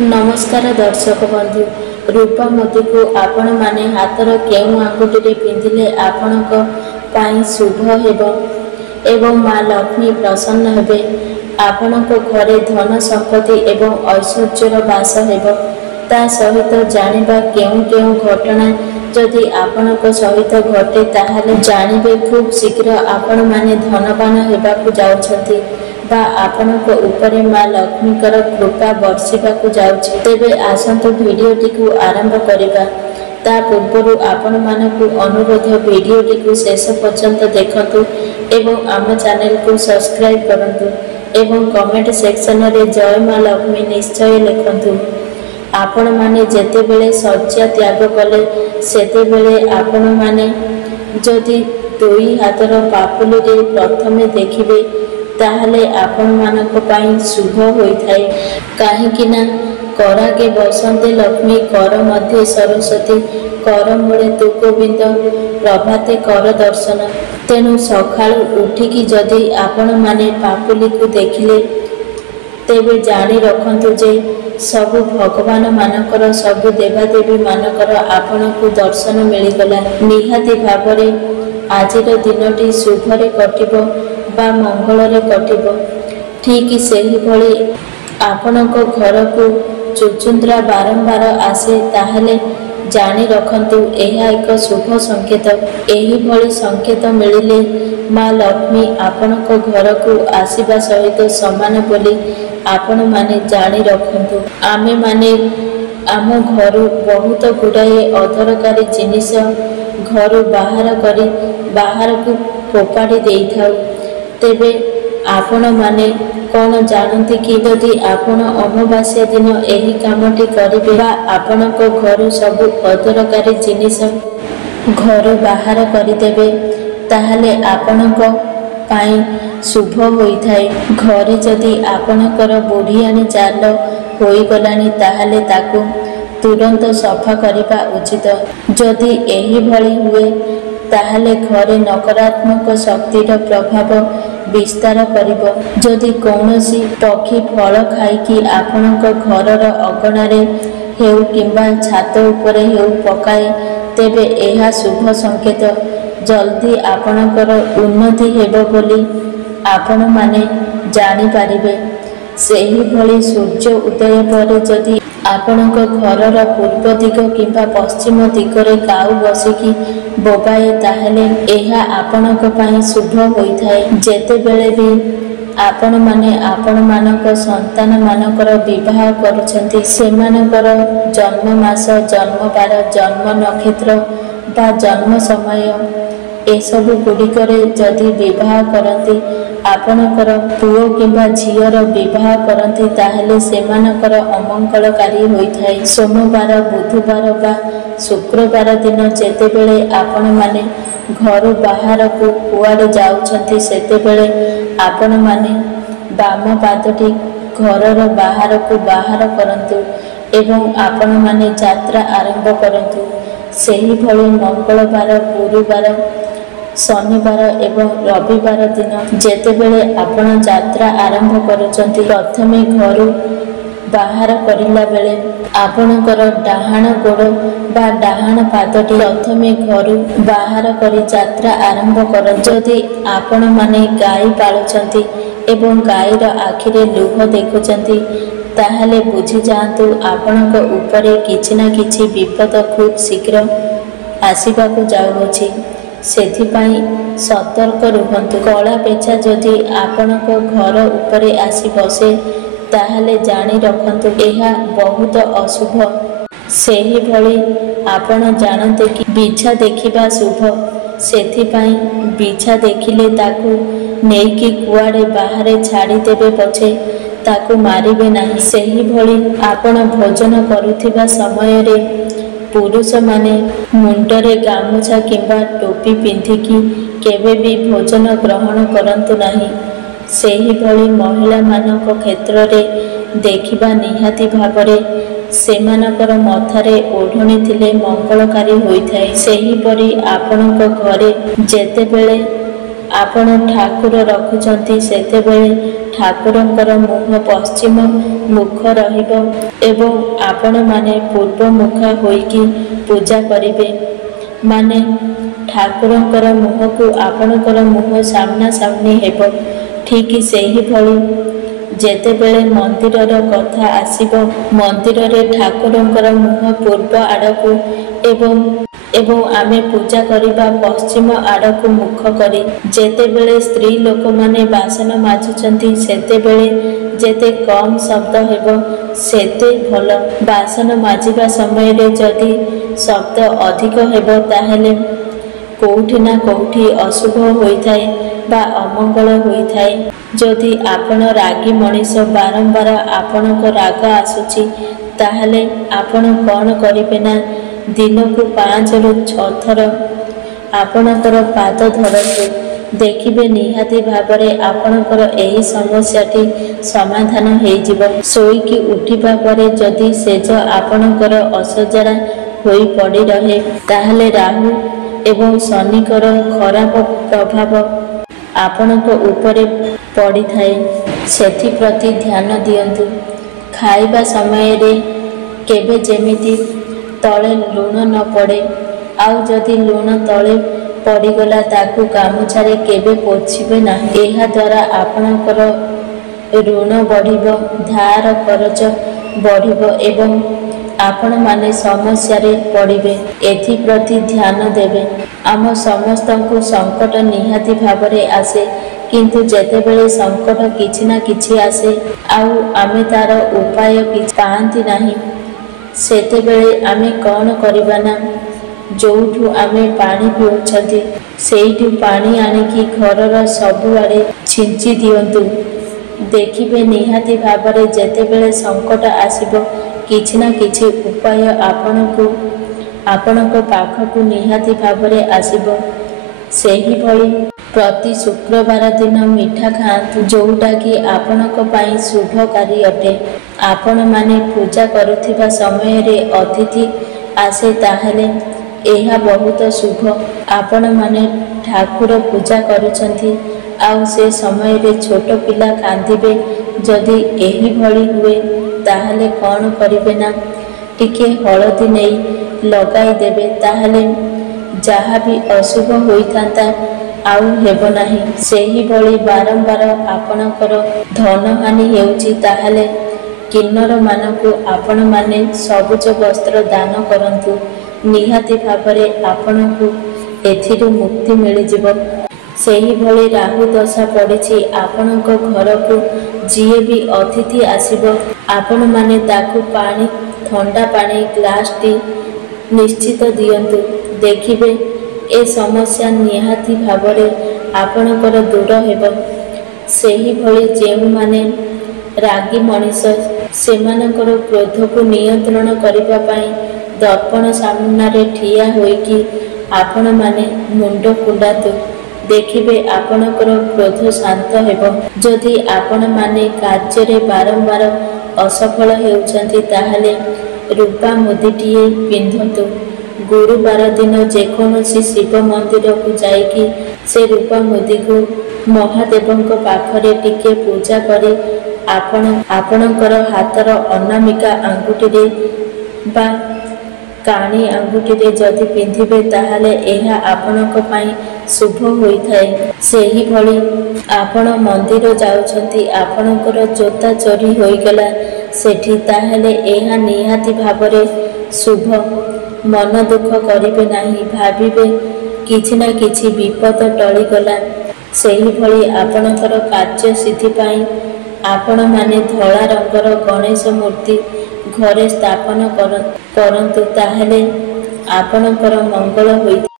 नमस्कार दर्शक बंधु रूपा मोदी को आपण माने हाथर केउ आंगुठी पिंधिले आपणक पाई शुभ हेबो एवं माँ लक्ष्मी प्रसन्न हेबे। आपणक घरे धन संपत्ति एवं ऐश्वर्यर बास हेबो। ता सहित जानिबा केउ केउ घटना जदि आपणक सहित घटे ताहाले जानिबे खूब शीघ्र आपण माने धनवान हेबाकु जाउछथि बा आपणक उपरे माँ लक्ष्मीकर कृपा बर्षिबाकु जाउछि। तेबे आसंतु भिडियोटी को आरंभ करिबा। ता पूर्वरु आपण मानकु अनुरोध भिडियोटी को शेष पर्यंत देखंतु एवं आम चैनल को सब्सक्राइब करंतु एवं कमेंट सेक्शन रे जय माँ लक्ष्मी निश्चय लिखंतु। आपण माने जेतेबेले शଯ୍ୟା त्याग कले सेतेबेले आपण माने जदि दुई हाथर पापुली रे प्रथमे देखिबे ताहले आपण मानक पाई शुभ होइथाय। काहेकि ना करागे बसंते लक्ष्मी कर मध्ये सरस्वती कर मूले तु गोविंद प्रभाते कर दर्शन। तेणु सकाळु उठिकी जदि आपण माने पापुली को देखिले तेबे जानी रखंतु जे सबु भगवान मानकर सबु देवादेवी मानकर आपण को दर्शन मिलिगला। निहाती भावरे आजिर दिनटी शुभरे कटिबो बा मंगलरे कटिबो। ठीक सेही भली आपणक घर को चुचुंद्रा बारंबार आसे ताहले जानी रखंतु एहा एक शुभ संकेत। एही भली संकेत मिलिले माँ लक्ष्मी आपणक घर को आसीबा सहित समान बोली आपण माने जानी रखंतु। आमे माने आम घर बहुत गुड़ाए अदरकारी जिनिस घर बाहर करी बाहर को फोपाड़ी देई थाउ। तेबे आपण माने कौन जानती कि यदि आपण अमावास्या दिन एही कामटी करिबे बा आपणक घर सबु अदरकारी जिनिस घर बाहर करिदेबे ताहले आपणक पाई शुभ होइथाय। घरे जदि आपणकर बुढ़ियानी चाल होइगलानी ताहले ताकू तुरंत सफा करिबा उचित। जदि एही भली हुए ताहले घरे नकारात्मक शक्तिर प्रभाव विस्तार करिबो। जदि कौनसी पक्षी फल खाइकी आपणक घरर अगणारे हेउ किंबा छात उपरे हेउ पकाए तेबे एहा शुभ संकेत। जल्दी आपणकर उन्नति हेबो बोली आपण माने जानी पारिबे। सेही भली सूर्य उदय पर जदि आपणक घरर पूर्व दिग किंबा पश्चिम दिगरे काऊ बसिकी बोबाए ताहले एहा आपणक पाई शुभ होइथाय। जेतेबेले भी आपण माने आपण मानक संतान मानकर विवाह करुछंती सेमानकर जन्म मास जन्म बार जन्म नक्षत्र बा जन्म समय एसबु गुड़िकरे जदि विवाह करती आपणकर पुओ किंबा झीयर विवाह करती ताहले सेमानकर अमंगलकारी होइथाय। सोमवार बुधवार बा शुक्रवार दिन जेतेबेले आपण माने घर बाहर को कुआडे जाउछंती सेतेबेले आपण माने बाम पादटी घरर बाहर को बाहर करंतु एवं आपण माने यात्रा आरंभ करंतु। सेही भली मंगलवार गुरुवार शनिवार एवं रविवार दिन जेतेबेले आपण यात्रा आरंभ करुछंती प्रथमे घर बाहर करिला बेले आपणकर डाहाण गोड़ बा डाहाण पादटी प्रथमे घर बाहर करी यात्रा आरंभ कर। जदि आपण माने गाई पालुछंती एवं गाईर आखिरे लुह देखुछंती ताहले बुझी जातु आपणक उपरे किछि ना किछि विपद खूब शीघ्र आसीबाकु जाउछि। सेथिपाई सतर्क रुहंतु। कला पेचा जदि आपणक घर उपरे आसी बसे ताहले जानी रखंतु एहा बहुत अशुभ। सेही भली आपण जानते कि बिछा देखिबा शुभ। सेथिपाई बिछा देखिले ताकू नेकी कुआडे बाहरे छाड़ी देबे पछे ताकू मारिबे नाही। सेही भली आपण भोजन करुथिबा समय रे पुरुष माने मुंडरे गामुछा किंबा टोपी पिंधिकी केबे भी भोजन ग्रहण करंतु नाही। सेही भली महिला मानक क्षेत्र रे देखिबा निहाती भावरे सेमानकर मथारे ओढ़णी थिले मंगलकारी होइथाय। सेही परी आपणक घरे जेतेबेले ଆପଣ ଠାକୁର ରଖୁଛନ୍ତି ସେତେବେଳେ ଠାକୁରଙ୍କର ମୁହଁ ପଶ୍ଚିମ ମୁଖ ରହିବ ଏବଂ ଆପଣମାନେ ପୂର୍ବମୁଖା ହୋଇକି ପୂଜା କରିବେ। ମାନେ ଠାକୁରଙ୍କର ମୁହଁକୁ ଆପଣଙ୍କର ମୁହଁ ସାମ୍ନା ସାମ୍ନି ହେବ। ଠିକ୍ ସେହିଭଳି ଯେତେବେଳେ ମନ୍ଦିରର କଥା ଆସିବ, ମନ୍ଦିରରେ ଠାକୁରଙ୍କର ମୁହଁ ପୂର୍ବ ଆଡ଼କୁ ଏବଂ ଆମେ ପୂଜା କରିବା ପଶ୍ଚିମ ଆଡ଼କୁ ମୁଖ କରି। ଯେତେବେଳେ ସ୍ତ୍ରୀ ଲୋକମାନେ ବାସନ ମାଜୁଛନ୍ତି ସେତେବେଳେ ଯେତେ କମ୍ ଶବ୍ଦ ହେବ ସେତେ ଭଲ। ବାସନ ମାଜିବା ସମୟରେ ଯଦି ଶବ୍ଦ ଅଧିକ ହେବ ତାହେଲେ କେଉଁଠି ନା କେଉଁଠି ଅଶୁଭ ହୋଇଥାଏ ବା ଅମଙ୍ଗଳ ହୋଇଥାଏ। ଯଦି ଆପଣ ରାଗି ମଣିଷ, ବାରମ୍ବାର ଆପଣଙ୍କ ରାଗ ଆସୁଛି, ତାହେଲେ ଆପଣ କ'ଣ କରିବେ ନା ଦିନକୁ 5ରୁ 6 ଥର ଆପଣଙ୍କର ପାଦ ଧରନ୍ତୁ। ଦେଖିବେ ନିହାତି ଭାବରେ ଆପଣଙ୍କର ଏହି ସମସ୍ୟାଟି ସମାଧାନ ହୋଇଯିବ। ଶୋଇକି ଉଠିବା ପରେ ଯଦି ସେଜ ଆପଣଙ୍କର ଅସଜଡ଼ା ହୋଇ ପଡ଼ି ରହେ ତାହେଲେ ରାହୁ ଏବଂ ଶନିଙ୍କର ଖରାପ ପ୍ରଭାବ ଆପଣଙ୍କ ଉପରେ ପଡ଼ିଥାଏ। ସେଥିପ୍ରତି ଧ୍ୟାନ ଦିଅନ୍ତୁ। ଖାଇବା ସମୟରେ କେବେ ଯେମିତି ତଳେ ଲୁଣ ନ ପଡ଼େ, ଆଉ ଯଦି ଲୁଣ ତଳେ ପଡ଼ିଗଲା ତାକୁ ଗାମୁଛାରେ କେବେ ପୋଛିବେ ନାହିଁ। ଏହାଦ୍ୱାରା ଆପଣଙ୍କର ଋଣ ବଢ଼ିବ, ଧାର କରଜ ବଢ଼ିବ ଏବଂ ଆପଣମାନେ ସମସ୍ୟାରେ ପଡ଼ିବେ। ଏଥିପ୍ରତି ଧ୍ୟାନ ଦେବେ। ଆମ ସମସ୍ତଙ୍କୁ ସଙ୍କଟ ନିହାତି ଭାବରେ ଆସେ, କିନ୍ତୁ ଯେତେବେଳେ ସଙ୍କଟ କିଛି ନା କିଛି ଆସେ ଆଉ ଆମେ ତା'ର ଉପାୟ କିଛି ପାଆନ୍ତି ନାହିଁ, ସେତେବେଳେ ଆମେ କ'ଣ କରିବା ନା ଯେଉଁଠୁ ଆମେ ପାଣି ପିଉଛନ୍ତି ସେଇଠୁ ପାଣି ଆଣିକି ଘରର ସବୁଆଡ଼େ ଛିଞ୍ଚି ଦିଅନ୍ତୁ। ଦେଖିବେ ନିହାତି ଭାବରେ ଯେତେବେଳେ ସଙ୍କଟ ଆସିବ କିଛି ନା କିଛି ଉପାୟ ଆପଣଙ୍କ ପାଖକୁ ନିହାତି ଭାବରେ ଆସିବ। ସେହିଭଳି ପ୍ରତି ଶୁକ୍ରବାର ଦିନ ମିଠା ଖାଆନ୍ତୁ, ଯେଉଁଟାକି ଆପଣଙ୍କ ପାଇଁ ଶୁଭକାରୀ ଅଟେ। ଆପଣମାନେ ପୂଜା କରୁଥିବା ସମୟରେ ଅତିଥି ଆସେ ତାହେଲେ ଏହା ବହୁତ ଶୁଭ। ଆପଣମାନେ ଠାକୁର ପୂଜା କରୁଛନ୍ତି ଆଉ ସେ ସମୟରେ ଛୋଟ ପିଲା କାନ୍ଦିବେ। ଯଦି ଏହିଭଳି ହୁଏ ତାହେଲେ କ'ଣ କରିବେ ନା ଟିକେ ହଳଦୀ ନେଇ ଲଗାଇ ଦେବେ, ତାହେଲେ ଯାହା ବି ଅଶୁଭ ହୋଇଥାନ୍ତା ଆଉ ହେବ ନାହିଁ। ସେହିଭଳି ବାରମ୍ବାର ଆପଣଙ୍କର ଧନହାନି ହେଉଛି ତାହେଲେ କିନ୍ନରମାନଙ୍କୁ ଆପଣମାନେ ସବୁଜ ବସ୍ତ୍ର ଦାନ କରନ୍ତୁ। ନିହାତି ଭାବରେ ଆପଣଙ୍କୁ ଏଥିରୁ ମୁକ୍ତି ମିଳିଯିବ। ସେହିଭଳି ରାହୁ ଦଶା ପଡ଼ିଛି ଆପଣଙ୍କ ଘରକୁ, ଯିଏ ବି ଅତିଥି ଆସିବ ଆପଣମାନେ ତାକୁ ଥଣ୍ଡା ପାଣି ଗ୍ଲାସଟି ନିଶ୍ଚିତ ଦିଅନ୍ତୁ। ଦେଖିବେ ଏ ସମସ୍ୟା ନିହାତି ଭାବରେ ଆପଣଙ୍କର ଦୂର ହେବ। ସେହିଭଳି ଯେଉଁମାନେ ରାଗି ମଣିଷ, ସେମାନଙ୍କର କ୍ରୋଧକୁ ନିୟନ୍ତ୍ରଣ କରିବା ପାଇଁ ଦର୍ପଣ ସାମ୍ନାରେ ଠିଆ ହୋଇକି ଆପଣମାନେ ମୁଣ୍ଡ କୁଣ୍ଡାନ୍ତୁ। ଦେଖିବେ ଆପଣଙ୍କର କ୍ରୋଧ ଶାନ୍ତ ହେବ। ଯଦି ଆପଣମାନେ କାର୍ଯ୍ୟରେ ବାରମ୍ବାର ଅସଫଳ ହେଉଛନ୍ତି ତାହେଲେ ରୂପା ମୁଦିଟିଏ ପିନ୍ଧନ୍ତୁ। ଗୁରୁବାର ଦିନ ଯେକୌଣସି ଶିବ ମନ୍ଦିରକୁ ଯାଇକି ସେ ରୂପା ମୁଦିକୁ ମହାଦେବଙ୍କ ପାଖରେ ଟିକେ ପୂଜା କରି ଆପଣଙ୍କର ହାତର ଅନାମିକା ଆଙ୍ଗୁଠିରେ ବା କାଣି ଆଙ୍ଗୁଠିରେ ଯଦି ପିନ୍ଧିବେ ତାହେଲେ ଏହା ଆପଣଙ୍କ ପାଇଁ ଶୁଭ ହୋଇଥାଏ। ସେହିଭଳି ଆପଣ ମନ୍ଦିର ଯାଉଛନ୍ତି, ଆପଣଙ୍କର ଜୋତା ଚୋରି ହୋଇଗଲା ସେଠି, ତାହେଲେ ଏହା ନିହାତି ଭାବରେ ଶୁଭ। ମନ ଦୁଃଖ କରିବେ ନାହିଁ, ଭାବିବେ କିଛି ନା କିଛି ବିପଦ ଟଳିଗଲା। ସେହିଭଳି ଆପଣଙ୍କର କାର୍ଯ୍ୟ ସିଦ୍ଧି ପାଇଁ ଆପଣମାନେ ଧଳା ରଙ୍ଗର ଗଣେଶ ମୂର୍ତ୍ତି ଘରେ ସ୍ଥାପନ କରନ୍ତୁ, ତାହେଲେ ଆପଣଙ୍କର ମଙ୍ଗଳ ହୋଇଥାଏ।